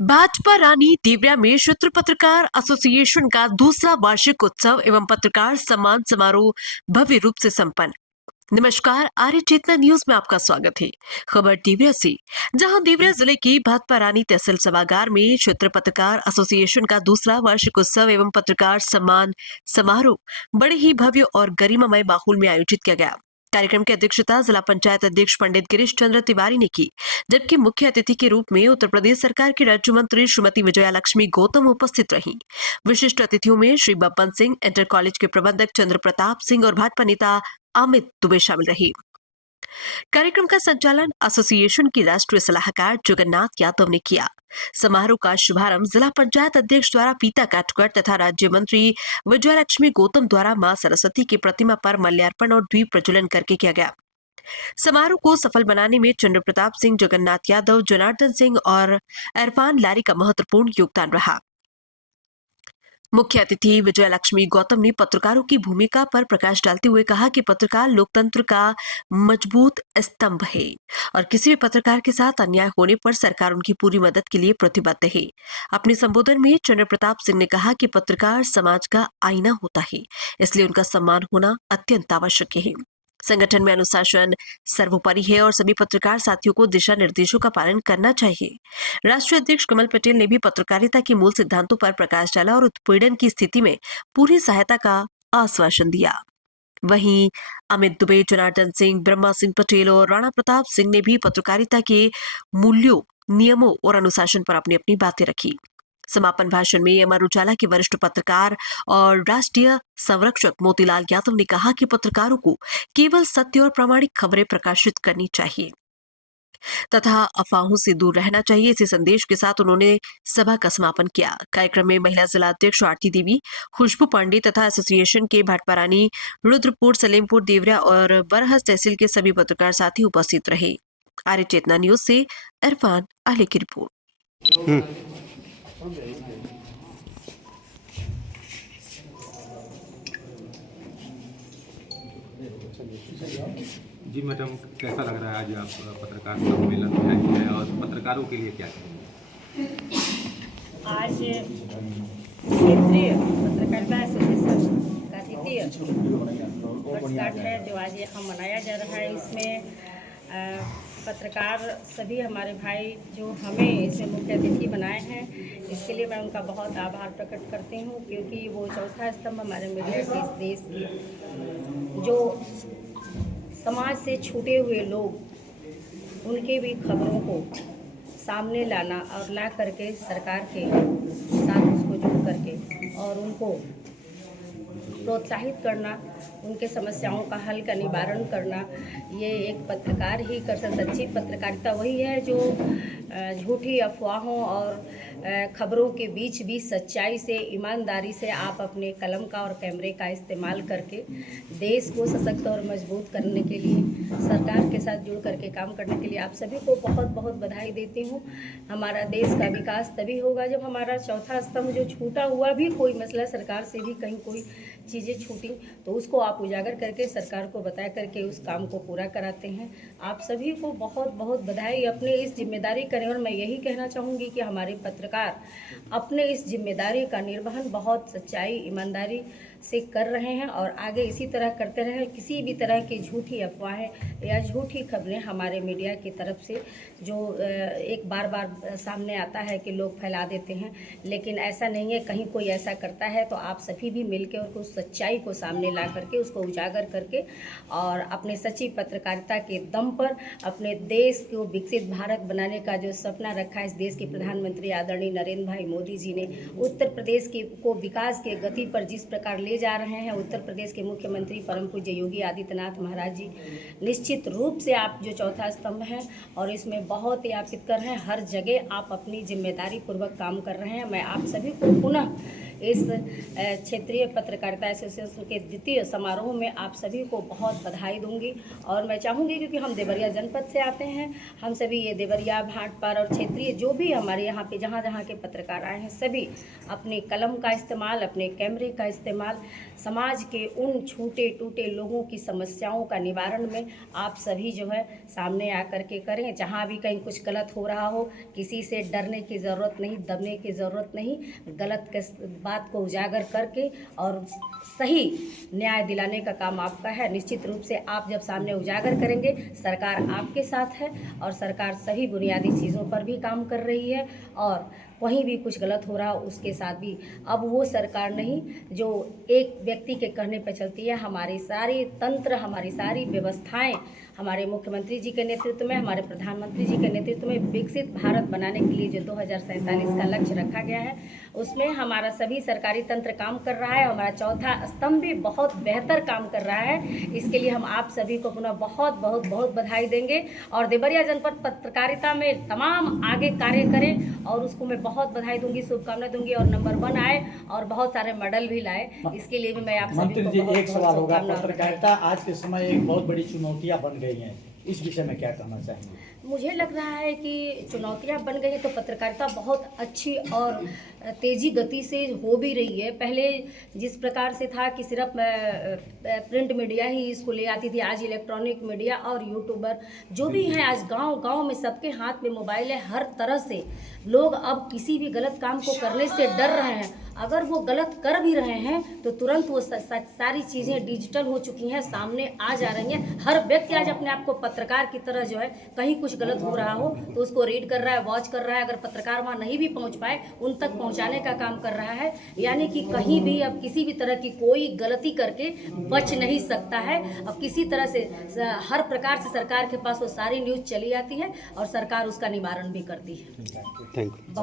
भाजपा रानी देवरिया में क्षेत्र पत्रकार एसोसिएशन का दूसरा वार्षिक उत्सव एवं पत्रकार सम्मान समारोह भव्य रूप से संपन्न। नमस्कार, आर्य चेतना न्यूज में आपका स्वागत है। खबर देवरिया से, जहां देवरिया जिले की भाजपा रानी तहसील सभागार में क्षेत्र पत्रकार एसोसिएशन का दूसरा वार्षिक उत्सव एवं पत्रकार सम्मान समारोह बड़े ही भव्य और गरिमामय माहौल में आयोजित किया गया। कार्यक्रम की अध्यक्षता जिला पंचायत अध्यक्ष पंडित गिरीश चंद्र तिवारी ने की, जबकि मुख्य अतिथि के रूप में उत्तर प्रदेश सरकार की राज्य मंत्री श्रीमती विजया लक्ष्मी गौतम उपस्थित रहीं। विशिष्ट अतिथियों में श्री बब्बन सिंह, इंटर कॉलेज के प्रबंधक चंद्र प्रताप सिंह और भाजपा नेता अमित दुबे शामिल रहे। कार्यक्रम का संचालन एसोसिएशन की राष्ट्रीय सलाहकार जगन्नाथ यादव ने किया। समारोह का शुभारंभ जिला पंचायत अध्यक्ष द्वारा फीता काटकर तथा राज्य मंत्री विजयलक्ष्मी गौतम द्वारा मां सरस्वती की प्रतिमा पर माल्यार्पण और दीप प्रज्वलन करके किया गया। समारोह को सफल बनाने में चंद्र प्रताप सिंह, जगन्नाथ यादव, जनार्दन सिंह और इरफान लारी का महत्वपूर्ण योगदान रहा। मुख्य अतिथि विजय लक्ष्मी गौतम ने पत्रकारों की भूमिका पर प्रकाश डालते हुए कहा कि पत्रकार लोकतंत्र का मजबूत स्तंभ है और किसी भी पत्रकार के साथ अन्याय होने पर सरकार उनकी पूरी मदद के लिए प्रतिबद्ध है। अपने संबोधन में चंद्र प्रताप सिंह ने कहा कि पत्रकार समाज का आईना होता है, इसलिए उनका सम्मान होना अत्यंत आवश्यक है। संगठन में अनुशासन सर्वोपरि है और सभी पत्रकार साथियों को दिशा निर्देशों का पालन करना चाहिए। राष्ट्रीय अध्यक्ष कमल पटेल ने भी पत्रकारिता के मूल सिद्धांतों पर प्रकाश डाला और उत्पीड़न की स्थिति में पूरी सहायता का आश्वासन दिया। वहीं अमित दुबे, जनार्दन सिंह, ब्रह्मा सिंह पटेल और राणा प्रताप सिंह ने भी पत्रकारिता के मूल्यों, नियमों और अनुशासन पर अपनी अपनी बातें रखी। समापन भाषण में अमर उजाला के वरिष्ठ पत्रकार और राष्ट्रीय संरक्षक मोतीलाल यादव ने कहा कि पत्रकारों को केवल सत्य और प्रामाणिक खबरें प्रकाशित करनी चाहिए तथा अफवाहों से दूर रहना चाहिए। इसी संदेश के साथ उन्होंने सभा का समापन किया। कार्यक्रम में महिला जिला अध्यक्ष आरती देवी, खुशबू पांडे तथा एसोसिएशन के भाटपा रानी, रुद्रपुर, सलेमपुर, देवरिया और बरहस तहसील के सभी पत्रकार साथी उपस्थित रहे। आर्य चेतना न्यूज से इरफान आले की रिपोर्ट। जी मैडम, कैसा लग रहा है आज आप पत्रकार सम्मेलन में आई है और पत्रकारों के लिए क्या कहेंगे? आज क्षेत्रीय पत्रकारिता एसोसिएशन का द्वितीय वर्षगांठ है जो आज यहाँ मनाया जा रहा है। इसमें पत्रकार सभी हमारे भाई जो हमें इसमें मुख्य अतिथि बनाए हैं, इसके लिए मैं उनका बहुत आभार प्रकट करती हूँ, क्योंकि वो चौथा स्तंभ हमारे मीडिया के इस देश की, जो समाज से छूटे हुए लोग उनके भी खबरों को सामने लाना और ला करके सरकार के साथ उसको जोड़ करके और उनको प्रोत्साहित करना, उनके समस्याओं का हल का निवारण करना, ये एक पत्रकार ही कर सकता। सच्ची पत्रकारिता वही है जो झूठी अफवाहों और खबरों के बीच भी सच्चाई से, ईमानदारी से आप अपने कलम का और कैमरे का इस्तेमाल करके देश को सशक्त और मजबूत करने के लिए, सरकार के साथ जुड़ करके काम करने के लिए आप सभी को बहुत बहुत बधाई देती हूँ। हमारा देश का विकास तभी होगा जब हमारा चौथा स्तंभ जो छूटा हुआ भी कोई मसला, सरकार से भी कहीं कोई चीज़ें छूटी तो उसको आप उजागर करके सरकार को बता करके उस काम को पूरा कराते हैं। आप सभी को बहुत बहुत बधाई। अपने इस जिम्मेदारी करें और मैं यही कहना चाहूँगी कि हमारे पत्रकार अपने इस जिम्मेदारी का निर्वहन बहुत सच्चाई, ईमानदारी से कर रहे हैं और आगे इसी तरह करते रहें। किसी भी तरह की झूठी अफवाहें या झूठी खबरें हमारे मीडिया की तरफ से जो एक बार बार सामने आता है कि लोग फैला देते हैं, लेकिन ऐसा नहीं है। कहीं कोई ऐसा करता है तो आप सभी भी मिलकर और उस सच्चाई को सामने ला करके उसको उजागर करके और अपने सच्ची पत्रकारिता के दम पर अपने देश को विकसित भारत बनाने का जो सपना रखा है इस देश के प्रधानमंत्री आदरणीय नरेंद्र भाई मोदी जी ने, उत्तर प्रदेश को विकास के गति पर जिस प्रकार ले जा रहे हैं, उत्तर प्रदेश के मुख्यमंत्री परम पूज्य योगी आदित्यनाथ महाराज जी, निश्चित रूप से आप जो चौथा स्तंभ हैं और इसमें बहुत ही आप कर रहे हैं। हर जगह आप अपनी जिम्मेदारी पूर्वक काम कर रहे हैं। मैं आप सभी को पुनः इस क्षेत्रीय पत्रकारिता एसोसिएशन के द्वितीय समारोह में आप सभी को बहुत बधाई दूंगी। और मैं चाहूँगी, क्योंकि हम देवरिया जनपद से आते हैं, हम सभी ये देवरिया, भाटपार और क्षेत्रीय जो भी हमारे यहाँ पे जहाँ जहाँ के पत्रकार आए हैं, सभी अपने कलम का इस्तेमाल, अपने कैमरे का इस्तेमाल समाज के उन छूटे टूटे लोगों की समस्याओं का निवारण में आप सभी जो है सामने आकर के करें। जहाँ भी कहीं कुछ गलत हो रहा हो, किसी से डरने की ज़रूरत नहीं, दबने की ज़रूरत नहीं, गलत बात को उजागर करके और सही न्याय दिलाने का काम आपका है। निश्चित रूप से आप जब सामने उजागर करेंगे, सरकार आपके साथ है और सरकार सभी बुनियादी चीज़ों पर भी काम कर रही है। और कहीं भी कुछ गलत हो रहा हो उसके साथ भी अब वो सरकार नहीं जो एक व्यक्ति के कहने पर चलती है। हमारी सारी तंत्र, हमारी सारी व्यवस्थाएं हमारे मुख्यमंत्री जी के नेतृत्व में, हमारे प्रधानमंत्री जी के नेतृत्व में विकसित भारत बनाने के लिए जो 2047 का लक्ष्य रखा गया है, उसमें हमारा सभी सरकारी तंत्र काम कर रहा है। हमारा चौथा स्तंभ भी बहुत बेहतर काम कर रहा है। इसके लिए हम आप सभी को पुनः बहुत बहुत बहुत बधाई देंगे और देवरिया जनपद पत्रकारिता में तमाम आगे कार्य करें और उसको मैं बहुत बधाई दूंगी, शुभकामना दूंगी और नंबर 1 आए और बहुत सारे मेडल भी लाए। इसके लिए भी मैं आप सभी मंत्री को जी, बहुत एक सवाल होगा। शुभकामनाएं। पत्रकारिता आज के समय एक बहुत बड़ी चुनौतियां बन गई हैं, इस विषय में क्या कहना चाहेंगे? मुझे लग रहा है कि चुनौतियां बन गई है तो पत्रकारिता बहुत अच्छी और तेज़ी गति से हो भी रही है। पहले जिस प्रकार से था कि सिर्फ प्रिंट मीडिया ही इसको ले आती थी, आज इलेक्ट्रॉनिक मीडिया और यूट्यूबर जो भी हैं, आज गांव-गांव में सबके हाथ में मोबाइल है। हर तरह से लोग अब किसी भी गलत काम को करने से डर रहे हैं। अगर वो गलत कर भी रहे हैं तो तुरंत वो सारी चीज़ें डिजिटल हो चुकी हैं, सामने आ जा रही हैं। हर व्यक्ति आज अपने आप को पत्रकार की तरह जो है, कहीं कुछ गलत हो रहा हो तो उसको रीड कर रहा है, वॉच कर रहा है। अगर पत्रकार वहाँ नहीं भी पहुँच पाए, उन तक पहुँचाने का काम कर रहा है। यानी कि कहीं भी अब किसी भी तरह की कोई गलती करके बच नहीं सकता है। अब किसी तरह से हर प्रकार से सरकार के पास वो सारी न्यूज़ चली आती है और सरकार उसका निवारण भी करती है। Thank you.